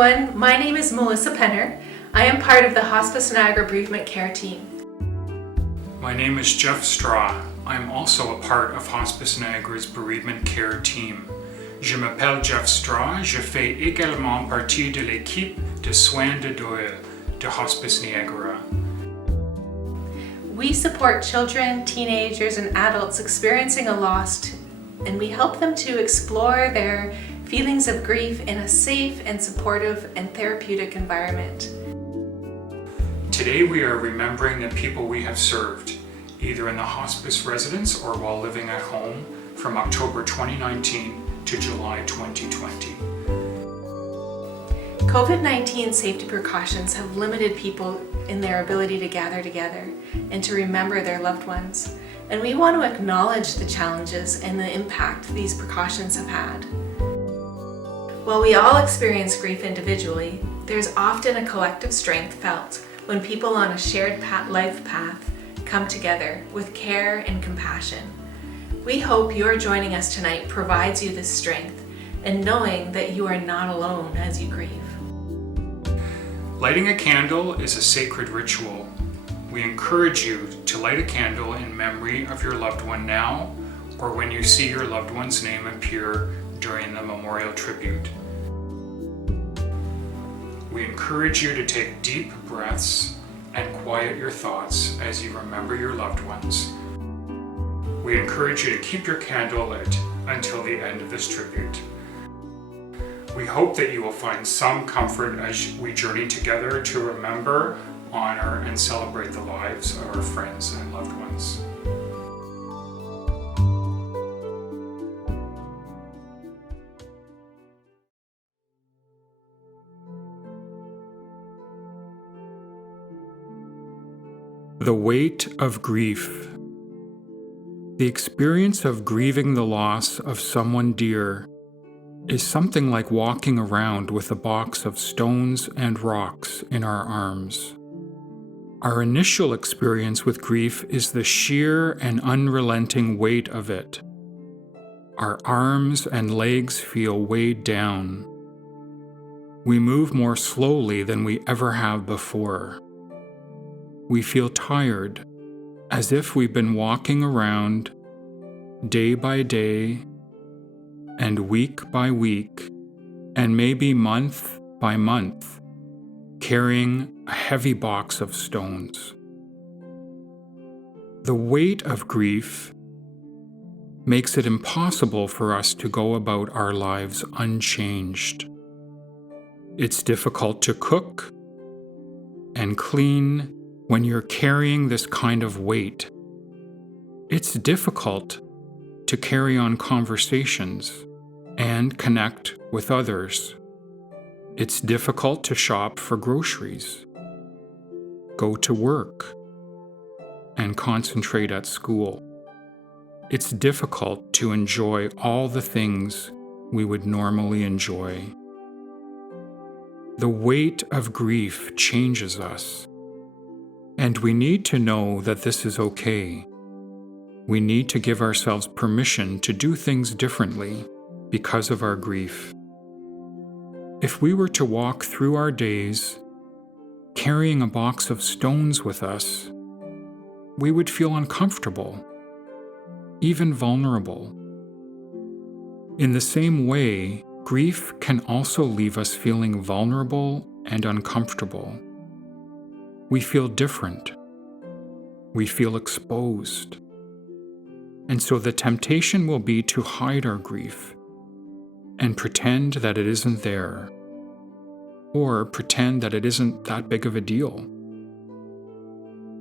everyone, my name is Melissa Penner. I am part of the Hospice Niagara Bereavement Care team. My name is Jeff Straw. I am also a part of Hospice Niagara's Bereavement Care team. Je m'appelle Jeff Straw. Je fais également partie de l'équipe de soins de deuil de Hospice Niagara. We support children, teenagers, and adults experiencing a loss, and we help them to explore their feelings of grief in a safe and supportive and therapeutic environment. Today we are remembering the people we have served, either in the hospice residence or while living at home, from October 2019 to July 2020. COVID-19 safety precautions have limited people in their ability to gather together and to remember their loved ones. And we want to acknowledge the challenges and the impact these precautions have had. While we all experience grief individually, there's often a collective strength felt when people on a shared life path come together with care and compassion. We hope your joining us tonight provides you this strength and knowing that you are not alone as you grieve. Lighting a candle is a sacred ritual. We encourage you to light a candle in memory of your loved one now, or when you see your loved one's name appear during the memorial tribute. We encourage you to take deep breaths and quiet your thoughts as you remember your loved ones. We encourage you to keep your candle lit until the end of this tribute. We hope that you will find some comfort as we journey together to remember, honor, and celebrate the lives of our friends and loved ones. The weight of grief. The experience of grieving the loss of someone dear is something like walking around with a box of stones and rocks in our arms. Our initial experience with grief is the sheer and unrelenting weight of it. Our arms and legs feel weighed down. We move more slowly than we ever have before. We feel tired, as if we've been walking around day by day and week by week and maybe month by month, carrying a heavy box of stones. The weight of grief makes it impossible for us to go about our lives unchanged. It's difficult to cook and clean when you're carrying this kind of weight. It's difficult to carry on conversations and connect with others. It's difficult to shop for groceries, go to work, and concentrate at school. It's difficult to enjoy all the things we would normally enjoy. The weight of grief changes us. And we need to know that this is okay. We need to give ourselves permission to do things differently because of our grief. If we were to walk through our days carrying a box of stones with us, we would feel uncomfortable, even vulnerable. In the same way, grief can also leave us feeling vulnerable and uncomfortable. We feel different. We feel exposed. And so the temptation will be to hide our grief and pretend that it isn't there, or pretend that it isn't that big of a deal.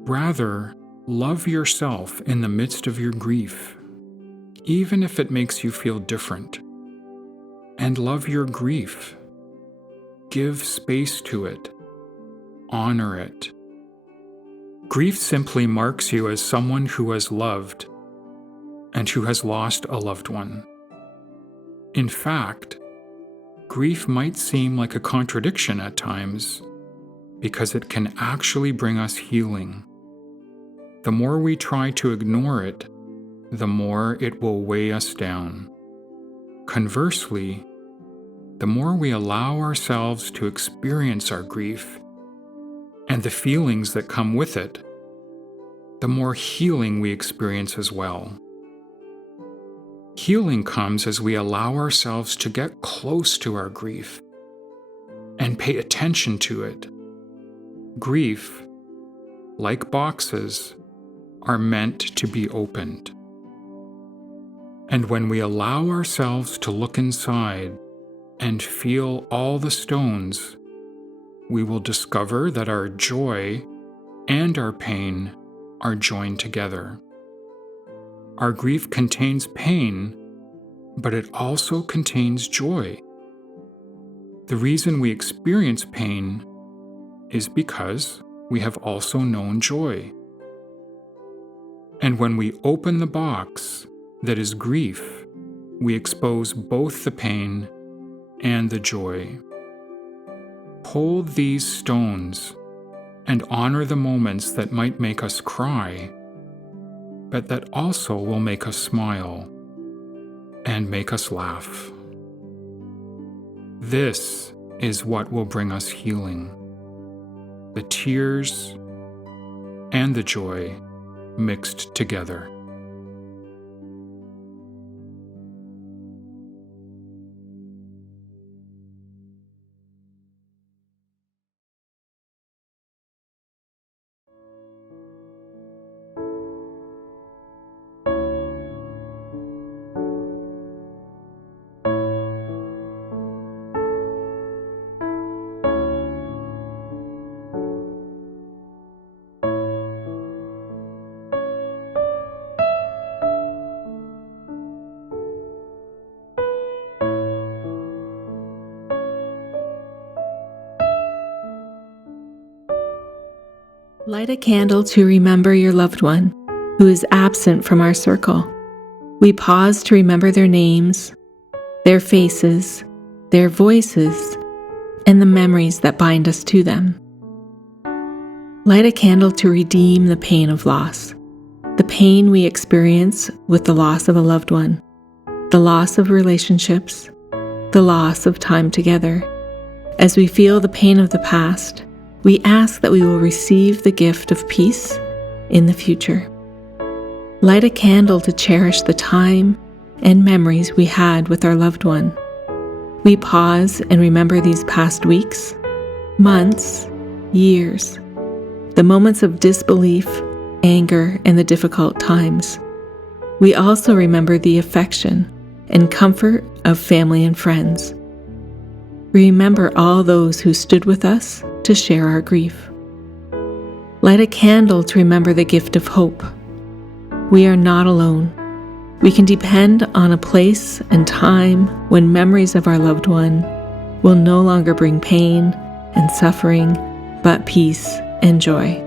Rather, love yourself in the midst of your grief, even if it makes you feel different. And love your grief. Give space to it. Honor it. Grief simply marks you as someone who has loved and who has lost a loved one. In fact, grief might seem like a contradiction at times because it can actually bring us healing. The more we try to ignore it, the more it will weigh us down. Conversely, the more we allow ourselves to experience our grief and the feelings that come with it, the more healing we experience as well. Healing comes as we allow ourselves to get close to our grief and pay attention to it. Grief, like boxes, are meant to be opened. And when we allow ourselves to look inside and feel all the stones, we will discover that our joy and our pain are joined together. Our grief contains pain, but it also contains joy. The reason we experience pain is because we have also known joy. And when we open the box that is grief, we expose both the pain and the joy. Hold these stones and honor the moments that might make us cry, but that also will make us smile and make us laugh. This is what will bring us healing. The tears and the joy mixed together. Light a candle to remember your loved one who is absent from our circle. We pause to remember their names, their faces, their voices, and the memories that bind us to them. Light a candle to redeem the pain of loss, the pain we experience with the loss of a loved one, the loss of relationships, the loss of time together. As we feel the pain of the past, we ask that we will receive the gift of peace in the future. Light a candle to cherish the time and memories we had with our loved one. We pause and remember these past weeks, months, years, the moments of disbelief, anger, and the difficult times. We also remember the affection and comfort of family and friends. Remember all those who stood with us to share our grief. Light a candle to remember the gift of hope. We are not alone. We can depend on a place and time when memories of our loved one will no longer bring pain and suffering, but peace and joy.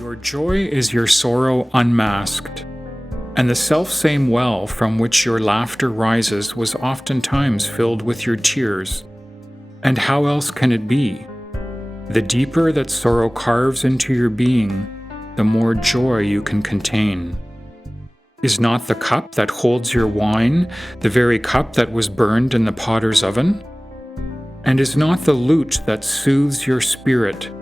Your joy is your sorrow unmasked, and the selfsame well from which your laughter rises was oftentimes filled with your tears. And how else can it be? The deeper that sorrow carves into your being, the more joy you can contain. Is not the cup that holds your wine the very cup that was burned in the potter's oven? And is not the lute that soothes your spirit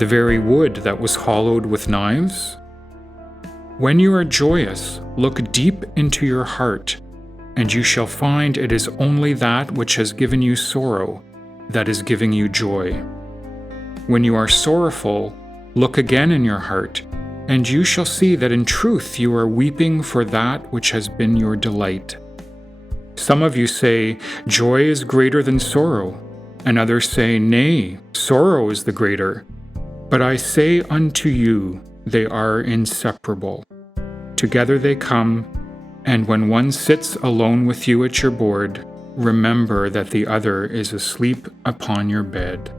the very wood that was hollowed with knives? When you are joyous, look deep into your heart, and you shall find it is only that which has given you sorrow that is giving you joy. When you are sorrowful, look again in your heart, and you shall see that in truth you are weeping for that which has been your delight. Some of you say, joy is greater than sorrow, and others say, nay, sorrow is the greater. But I say unto you, they are inseparable. Together they come, and when one sits alone with you at your board, remember that the other is asleep upon your bed.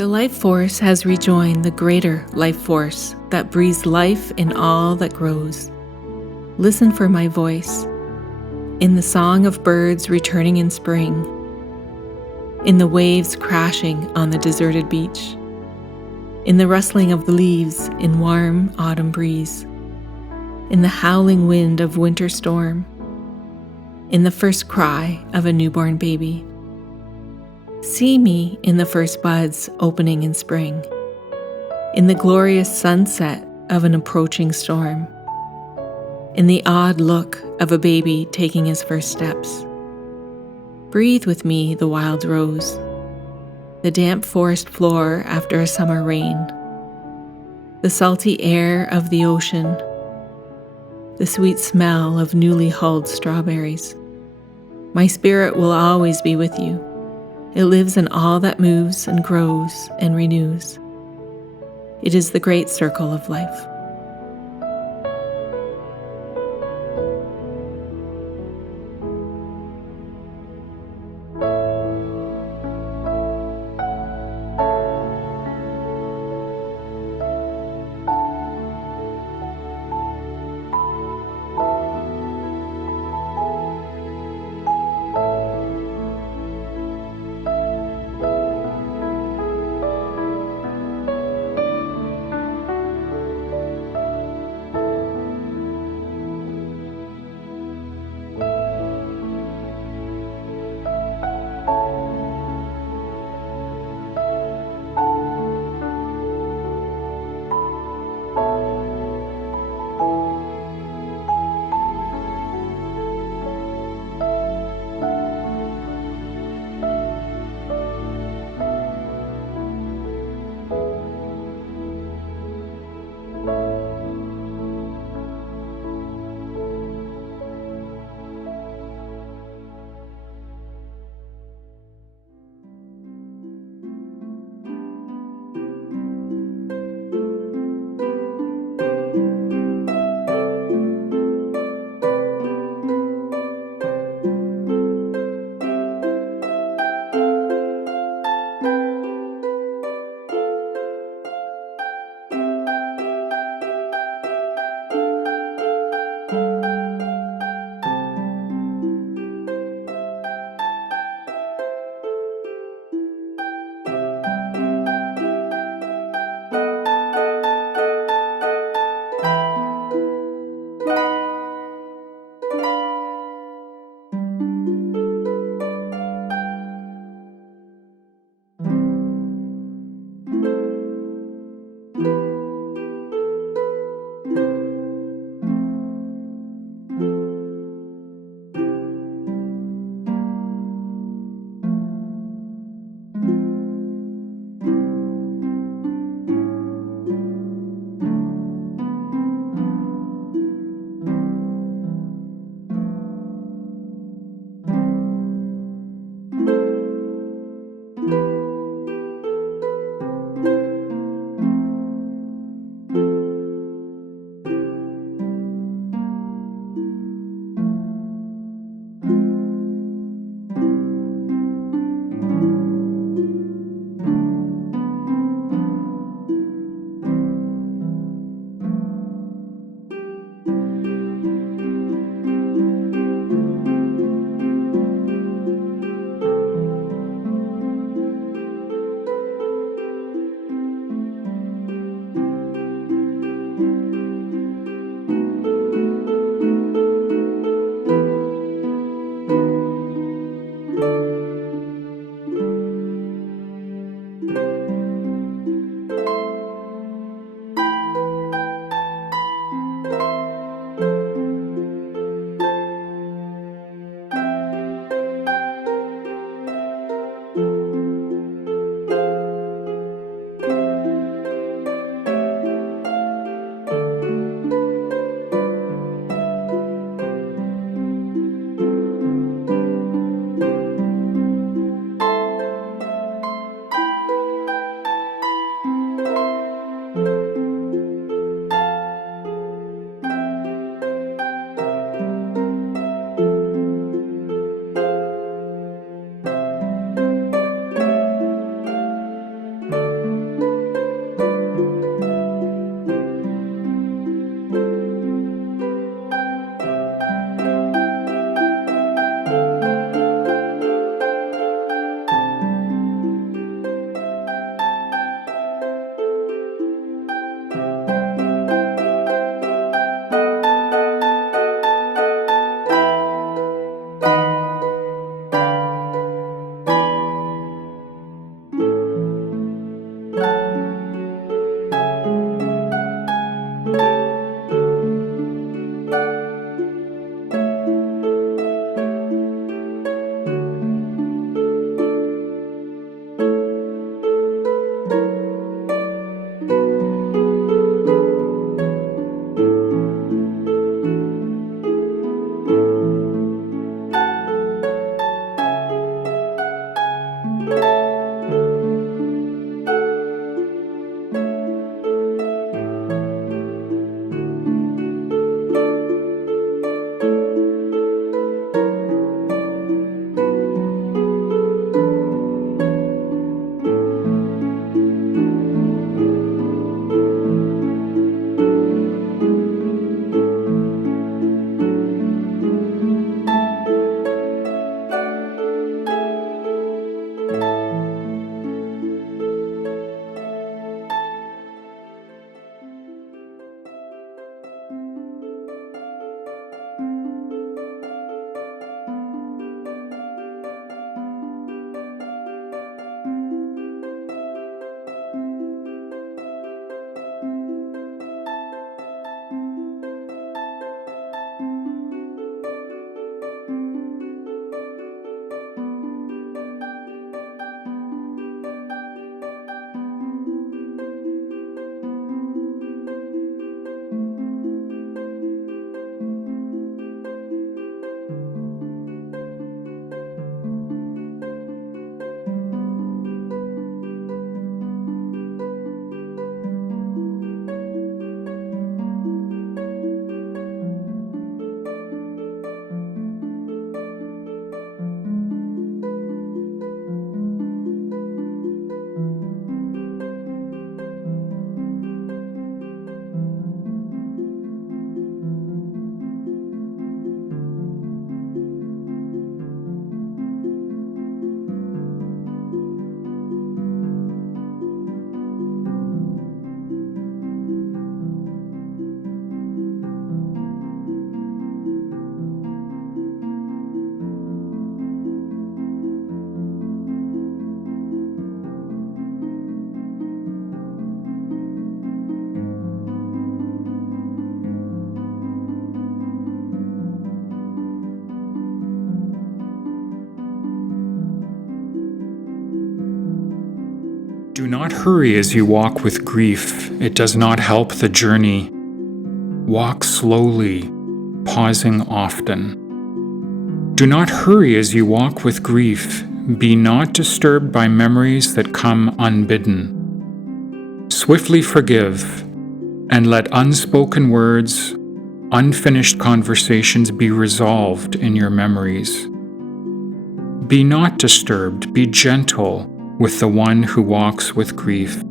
The life force has rejoined the greater life force that breathes life in all that grows. Listen for my voice, in the song of birds returning in spring, in the waves crashing on the deserted beach, in the rustling of the leaves in warm autumn breeze, in the howling wind of winter storm, in the first cry of a newborn baby. See me in the first buds opening in spring, in the glorious sunset of an approaching storm, in the odd look of a baby taking his first steps. Breathe with me the wild rose, the damp forest floor after a summer rain, the salty air of the ocean, the sweet smell of newly hulled strawberries. My spirit will always be with you. It lives in all that moves and grows and renews. It is the great circle of life. Do not hurry as you walk with grief. It does not help the journey. Walk slowly, pausing often. Do not hurry as you walk with grief. Be not disturbed by memories that come unbidden. Swiftly forgive, and let unspoken words, unfinished conversations be resolved in your memories. Be not disturbed, be gentle with the one who walks with grief.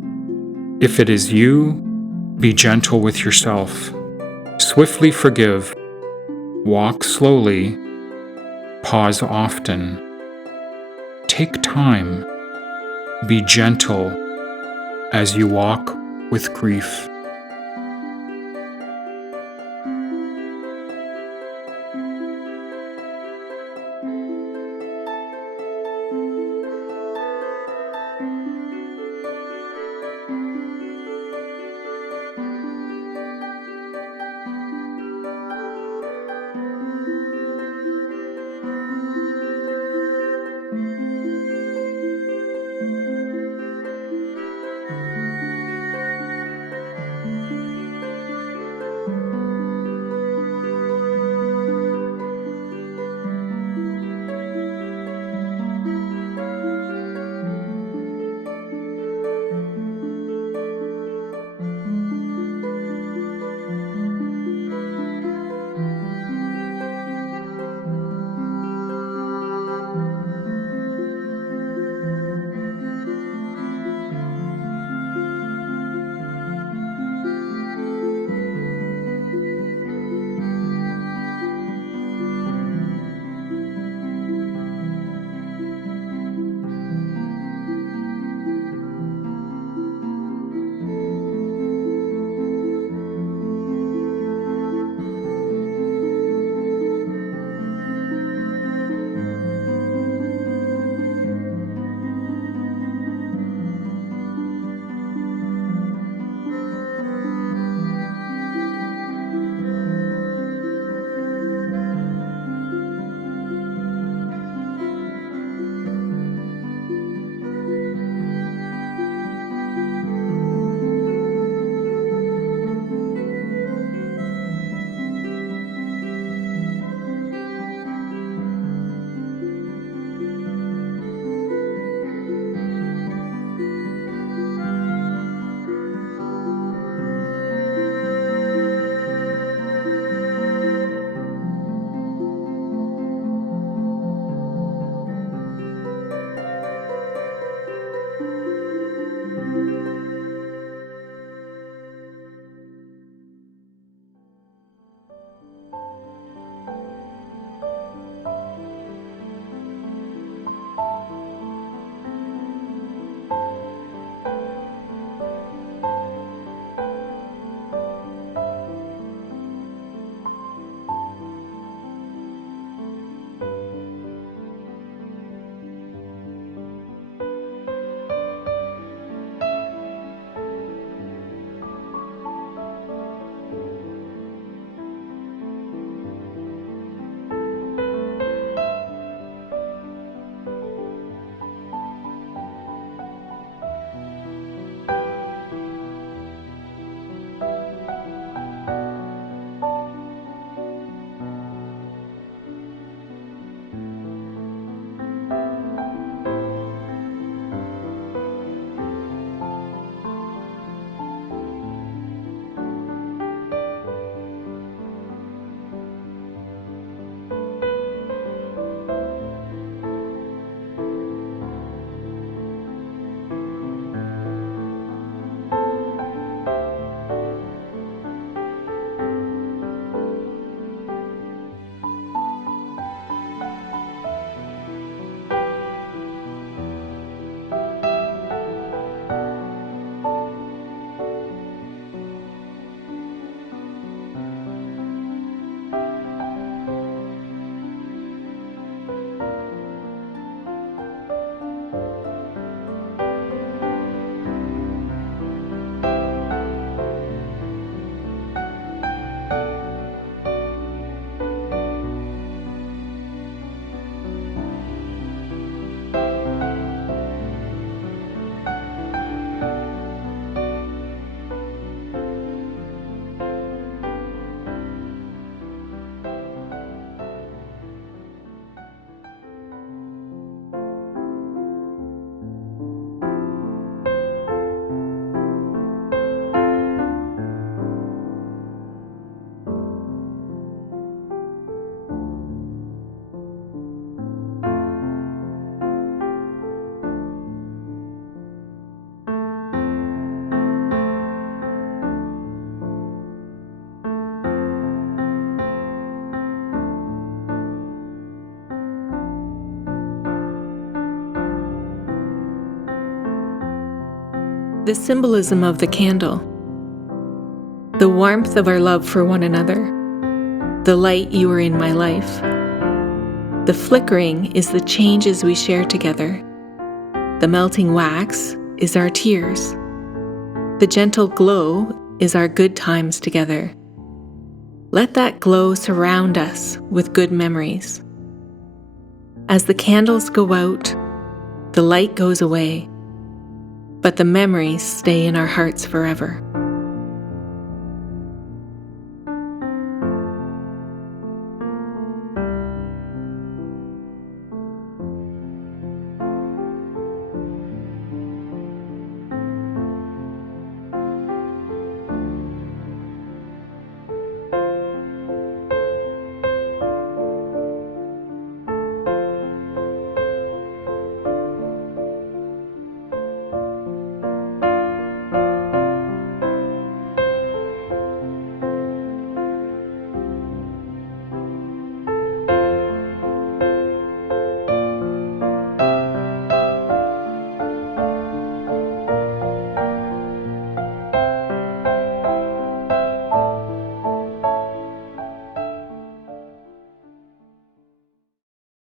If it is you, be gentle with yourself. Swiftly forgive, walk slowly, pause often. Take time, be gentle as you walk with grief. The symbolism of the candle. The warmth of our love for one another. The light you are in my life. The flickering is the changes we share together. The melting wax is our tears. The gentle glow is our good times together. Let that glow surround us with good memories. As the candles go out, the light goes away, but the memories stay in our hearts forever.